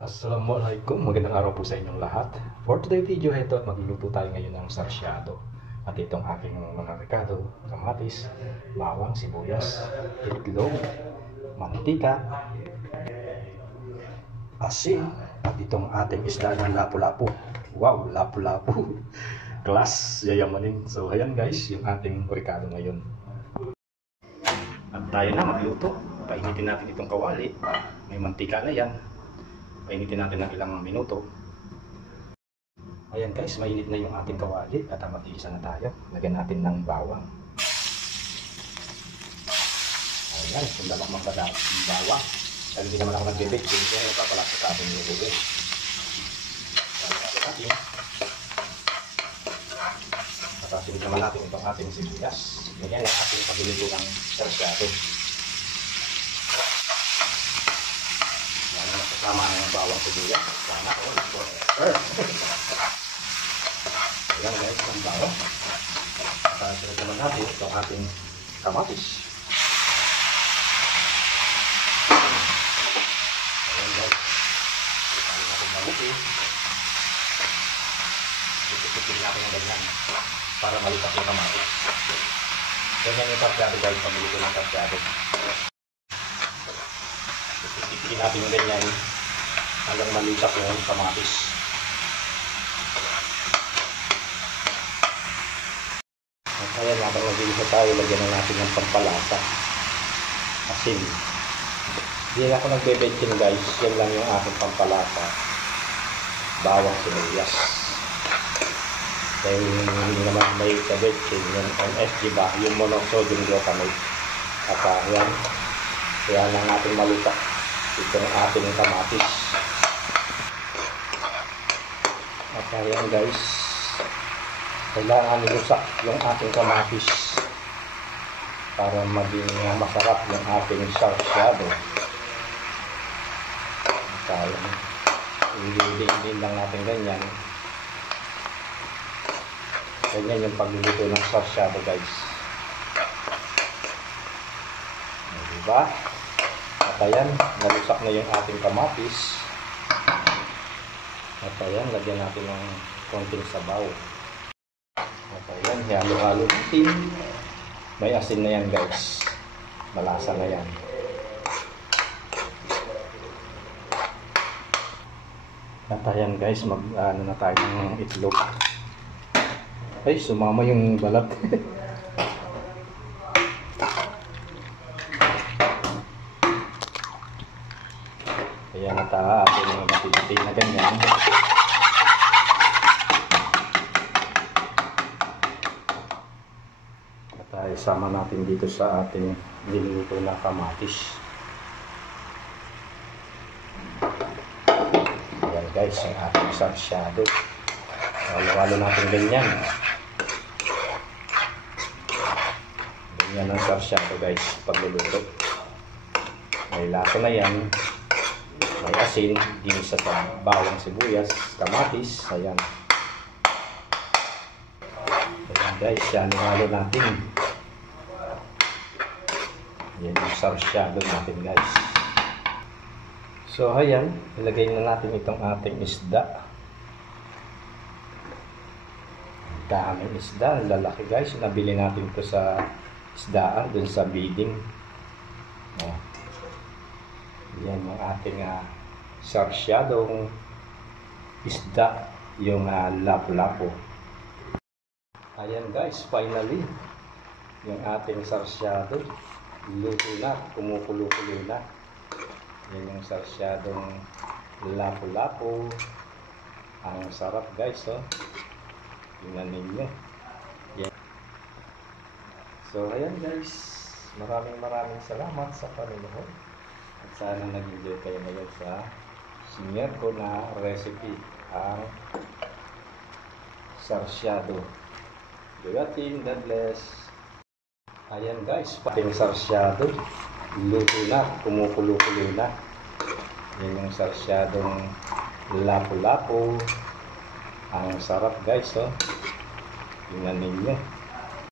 Assalamualaikum, magandang araw po sa inyong lahat. For today video, ito magluluto tayo ngayon ng sarsyado. At itong aking mga rekado, kamatis, bawang, sibuyas, itlog, mantika, asin, at itong ating isda ng lapu-lapu. Wow, lapu-lapu. Class, yayamanin. So ayan guys, yung ating rekado ngayon. At tayo na magluto. Painitin natin itong kawali. May mantika na yan. Painitin natin ng ilang minuto. Ayan guys, mainit na yung ating kawali at mag-iisa na tayo. Lagyan natin ng bawang. Ayan, kung dalang magdadaan ng bawang. Dahil hindi naman ako nag-bake, hindi ko napapalasa sa ating niluluto. Lagyan natin. Patasin naman natin itong ating sibuyas. Ganyan ang ating pagluluto ng sarsyado. Kasama ng bawang sibuyas. Sana all forever. Ayan guys, ang bawang. Sunod naman natin itong ating kamatis. Ayan guys. Ayan natin mabuti. Ipipipin natin ang ganyan para malipas yung kamatis. Ganyan yung sarsyado guys, pamilito ng sarsyado. Ipipin natin yung ganyan hanggang malipas yung kamatis. At ayan, habang nag-iisa tayo, lagyan na natin ng pampalasa. Asin. Hindi ako nagbe-betchin guys, yan lang yung aking pampalasa. Bawang sibuyas. Dahil hindi naman may ka-betchin, yung MSG ba, yung monosodium glutamate. At ayan, kaya lang natin malutak itong ating kamatis. At ayan guys, kailangan ilusak yung ating kamatis para maging masarap yung ating sarsyado. At ayan, i-din lang natin ganyan. Ganyan yung pagluluto ng sarsyado guys. Diba? At ayan, nalusak na yung ating kamatis. At ayan, lagyan natin ng konting sabaw. At ayan, halo-halo natin. May asin na yan guys. Malasa na yan. At ayan guys, mag-ano na tayo ng itlog. Ay, sumama yung balat. Ayan at atin yung matiti na ganyan. At isama natin dito sa ating niluluto na kamatis. Ayan guys, ang ating sarsyado. Halo-halo natin ganyan. Ganyan ang sarsyado guys, pagluluto. May lasa na yan. May asin, ginisa sa bawang sibuyas, kamatis, ayan. Ayan guys, halo-halo natin. Yan yung sarsyado natin guys. So ayan, ilagay na natin itong ating isda. Daming isda, lalaki guys. Nabili natin ito sa isdaan, dun sa bidding. Yan yung ating sarsyadong isda, yung lapu-lapu. Ayan guys, finally yung ating sarsyado luto na, kumukulo-kulo na. Yan yung sarsyadong lapu-lapu. Ang sarap guys, oh. Tingnan ninyo. Yan. So ayan guys, maraming salamat sa panonood. At sana nag-enjoy kayo ngayon sa sinare ko na recipe, ang sarsyado. Duyatin, God bless. Ayan guys, pating sarsyado luto na, kumukulo-kulo na. Yan yung sarsyadong lapu-lapu. Ang sarap guys, oh. Tingnan ninyo.